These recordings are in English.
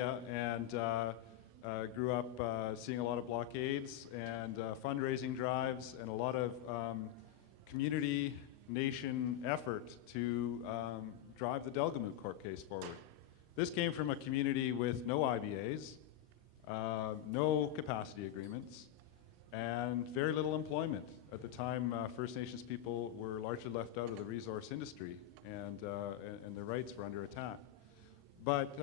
Yeah, and grew up seeing a lot of blockades and fundraising drives and a lot of community nation effort to drive the Delgamuukw court case forward. This came from a community with no IBAs, no capacity agreements, and very little employment. At the time, First Nations people were largely left out of the resource industry, and their rights were under attack. But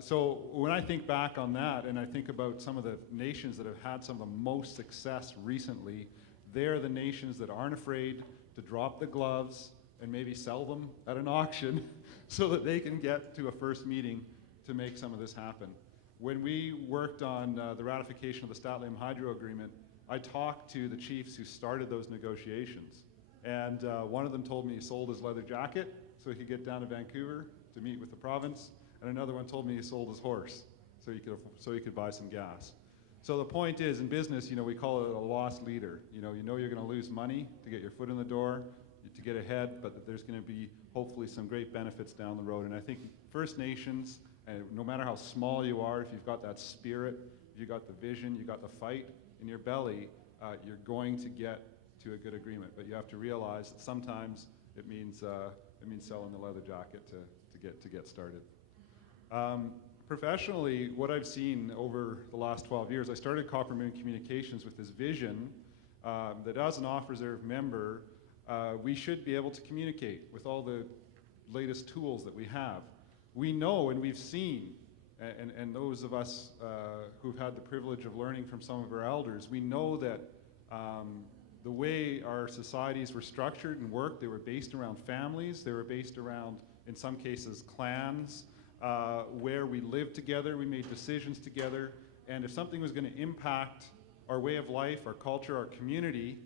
so when I think back on that, and I think about some of the nations that have had some of the most success recently, they're the nations that aren't afraid to drop the gloves and maybe sell them at an auction so that they can get to a first meeting to make some of this happen. When we worked on the ratification of the Statlium Hydro Agreement, I talked to the chiefs who started those negotiations. And one of them told me he sold his leather jacket so he could get down to Vancouver to meet with the province. And another one told me he sold his horse so he could buy some gas. So the point is, in business, we call it a lost leader. You know you're going to lose money to get your foot in the door, to get ahead, but that there's going to be hopefully some great benefits down the road. And I think First Nations, no matter how small you are, if you've got that spirit, if you've got the vision, you've got the fight in your belly, you're going to get to a good agreement. But you have to realize that sometimes it means selling the leather jacket to get started. Professionally, what I've seen over the last 12 years, I started CopperMoon Communications with this vision that as an off-reserve member, we should be able to communicate with all the latest tools that we have. We know and we've seen, and those of us who've had the privilege of learning from some of our elders, we know that the way our societies were structured and worked, they were based around families, they were based around, in some cases, clans, where we lived together, we made decisions together, and if something was going to impact our way of life, our culture, our community,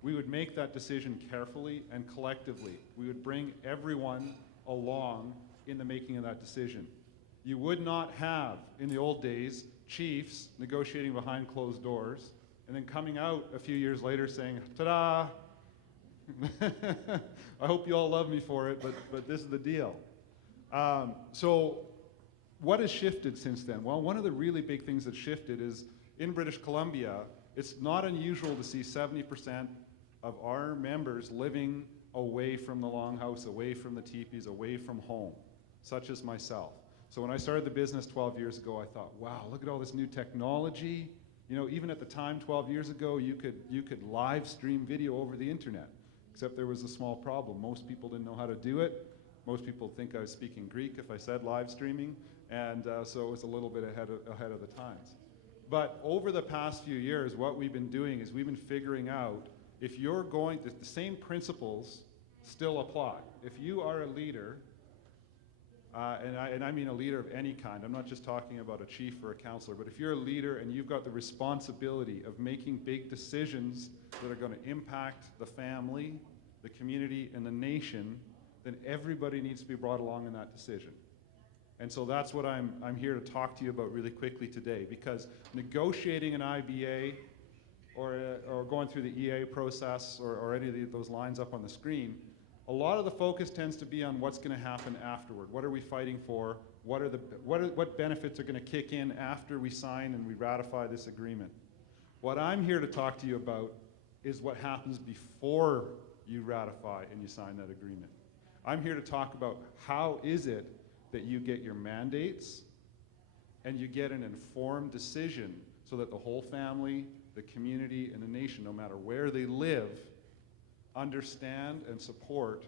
we would make that decision carefully and collectively. We would bring everyone along in the making of that decision. You would not have, in the old days, chiefs negotiating behind closed doors and then coming out a few years later saying, ta-da, I hope you all love me for it, but this is the deal. So what has shifted since then? Well, one of the really big things that shifted is in British Columbia, it's not unusual to see 70% of our members living away from the longhouse, away from the teepees, away from home, such as myself. So when I started the business 12 years ago, I thought, wow, look at all this new technology. Even at the time, 12 years ago, you could live stream video over the internet, except there was a small problem. Most people didn't know how to do it. Most people think I was speaking Greek if I said live streaming, and so it was a little bit ahead of the times. But over the past few years, what we've been doing is we've been figuring out if you're going, the same principles still apply. If you are a leader, and I mean a leader of any kind, I'm not just talking about a chief or a counselor, but if you're a leader and you've got the responsibility of making big decisions that are going to impact the family, the community, and the nation, then everybody needs to be brought along in that decision. And so that's what I'm here to talk to you about really quickly today, because negotiating an IBA or going through the EA process or any of those lines up on the screen, a lot of the focus tends to be on what's going to happen afterward. What are we fighting for? What benefits are going to kick in after we sign and we ratify this agreement? What I'm here to talk to you about is what happens before you ratify and you sign that agreement. I'm here to talk about how is it that you get your mandates and you get an informed decision so that the whole family, the community, and the nation, no matter where they live, understand and support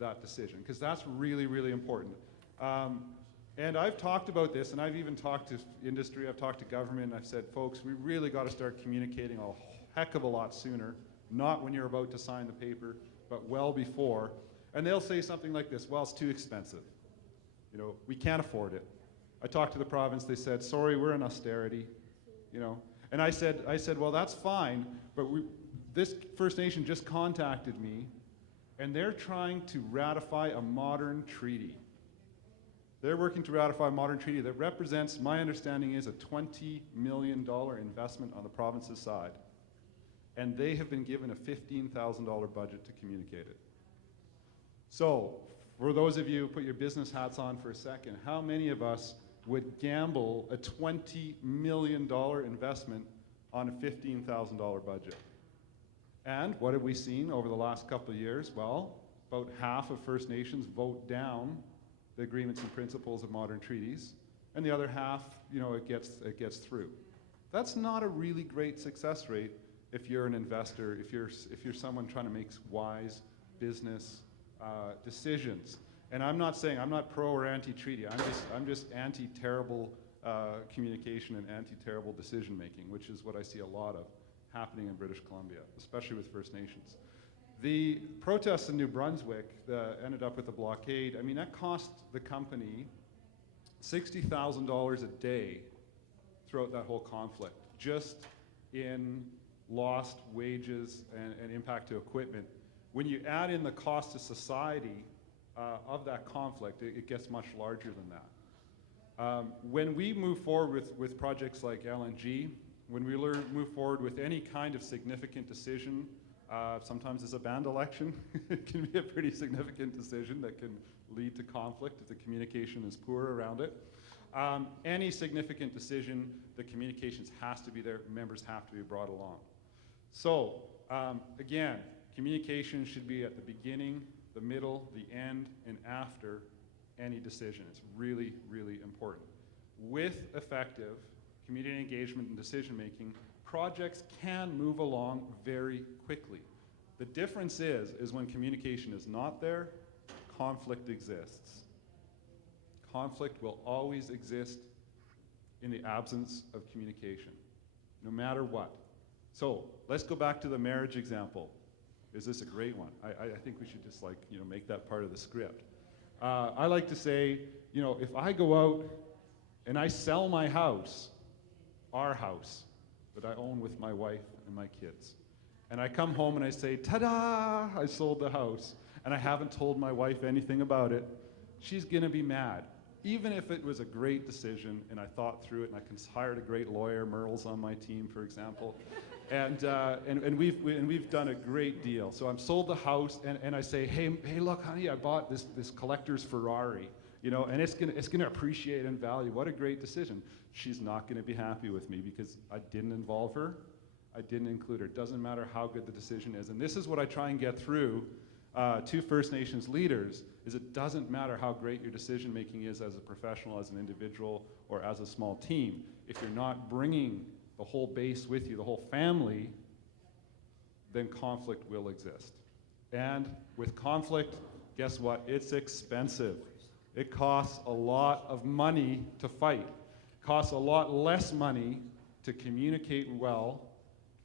that decision, because that's really, really important. And I've talked about this, and I've even talked to industry, I've talked to government, and I've said, folks, we really got to start communicating a heck of a lot sooner, not when you're about to sign the paper, but well before. And they'll say something like this, well, it's too expensive. We can't afford it. I talked to the province, they said, sorry, we're in austerity, And I said, well, that's fine, but this First Nation just contacted me, and they're trying to ratify a modern treaty. They're working to ratify a modern treaty that represents, my understanding is, a $20 million investment on the province's side. And they have been given a $15,000 budget to communicate it. So, for those of you, put your business hats on for a second, how many of us would gamble a $20 million investment on a $15,000 budget. And what have we seen over the last couple of years? Well, about half of First Nations vote down the agreements and principles of modern treaties, and the other half, it gets through. That's not a really great success rate if you're an investor, if you're someone trying to make wise business decisions. And I'm not saying I'm not pro or anti-treaty. I'm just anti-terrible communication and anti-terrible decision making, which is what I see a lot of happening in British Columbia, especially with First Nations. The protests in New Brunswick that ended up with a blockade, I mean, that cost the company $60,000 a day throughout that whole conflict, just in lost wages and impact to equipment. When you add in the cost to society of that conflict, it gets much larger than that. When we move forward with projects like LNG, when we move forward with any kind of significant decision, sometimes it's a band election. It can be a pretty significant decision that can lead to conflict if the communication is poor around it. Any significant decision, the communications has to be there, members have to be brought along. So, again, communication should be at the beginning, the middle, the end, and after any decision. It's really, really important. With effective community engagement and decision making, projects can move along very quickly. The difference is when communication is not there, conflict exists. Conflict will always exist in the absence of communication, no matter what. So let's go back to the marriage example. Is this a great one? I think we should just make that part of the script. I like to say, if I go out and I sell my house, our house, that I own with my wife and my kids, and I come home and I say, ta-da, I sold the house, and I haven't told my wife anything about it, she's gonna be mad. Even if it was a great decision and I thought through it and I hired a great lawyer, Merle's on my team, for example, and we've done a great deal. So I'm sold the house and I say, hey, look, honey, I bought this collector's Ferrari, and it's gonna appreciate in value. What a great decision. She's not gonna be happy with me because I didn't involve her, I didn't include her. It doesn't matter how good the decision is. And this is what I try and get through to First Nations leaders, is it doesn't matter how great your decision making is as a professional, as an individual, or as a small team. If you're not bringing the whole base with you, the whole family, then conflict will exist. And with conflict, guess what? It's expensive. It costs a lot of money to fight. It costs a lot less money to communicate well,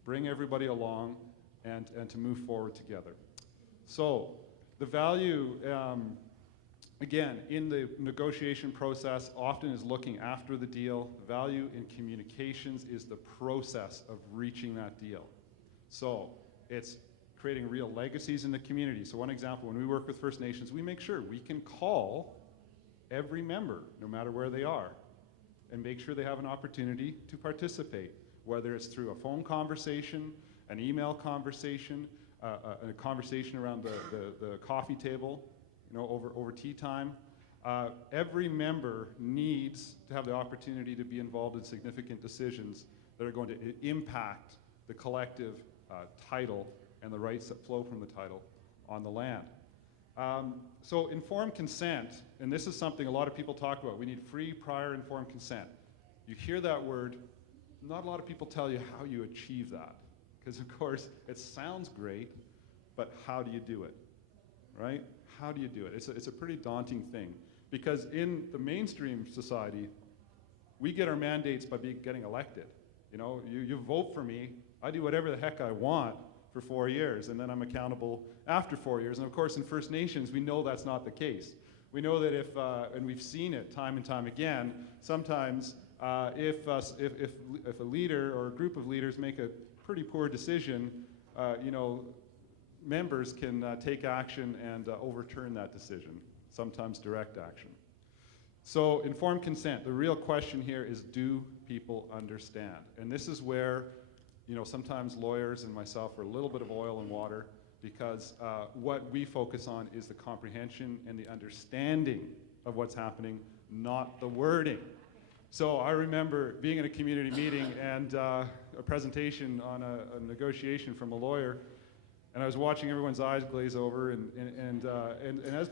bring everybody along, and to move forward together. So the value, again, in the negotiation process often is looking after the deal. The value in communications is the process of reaching that deal. So it's creating real legacies in the community. So one example, when we work with First Nations, we make sure we can call every member, no matter where they are, and make sure they have an opportunity to participate, whether it's through a phone conversation, an email conversation, a conversation around the coffee table, over tea time. Every member needs to have the opportunity to be involved in significant decisions that are going to impact the collective title and the rights that flow from the title on the land. So informed consent, and this is something a lot of people talk about. We need free, prior, informed consent. You hear that word, not a lot of people tell you how you achieve that. Because of course, it sounds great, but how do you do it, right? How do you do it? It's a pretty daunting thing. Because in the mainstream society, we get our mandates by getting elected. You vote for me, I do whatever the heck I want for 4 years, and then I'm accountable after 4 years. And of course, in First Nations, we know that's not the case. We know that if, and we've seen it time and time again, sometimes if a leader or a group of leaders make a pretty poor decision, members can take action and overturn that decision, sometimes direct action. So informed consent, the real question here is, do people understand? And this is where, sometimes lawyers and myself are a little bit of oil and water, because what we focus on is the comprehension and the understanding of what's happening, not the wording. So I remember being in a community meeting and a presentation on a negotiation from a lawyer, and I was watching everyone's eyes glaze over, and as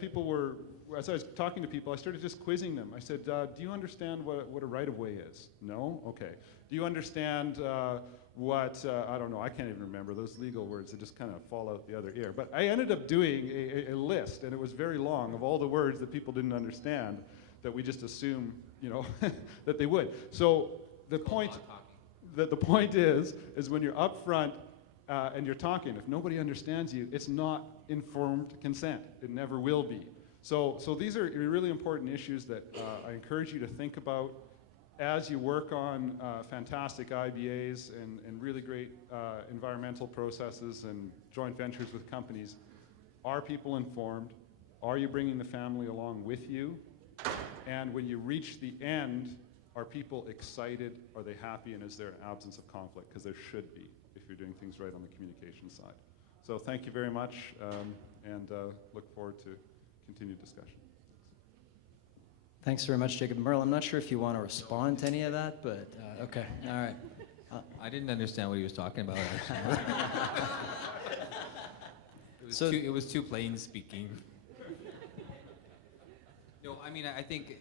I was talking to people, I started just quizzing them. I said, do you understand what a right-of-way is? No? Okay. Do you understand I don't know, I can't even remember those legal words that just kind of fall out the other ear. But I ended up doing a list, and it was very long, of all the words that people didn't understand that we just assume, that they would. So the point is when you're up front and you're talking, if nobody understands you, it's not informed consent. It never will be. So these are really important issues that I encourage you to think about as you work on fantastic IBAs and really great environmental processes and joint ventures with companies. Are people informed? Are you bringing the family along with you? And when you reach the end, are people excited? Are they happy? And is there an absence of conflict? Because there should be if you're doing things right on the communication side. So thank you very much, and look forward to continued discussion. Thanks very much, Jacob. Merle, I'm not sure if you want to respond to any of that, but okay, all right. I didn't understand what he was talking about, actually. It was too plain speaking. No, I mean, I think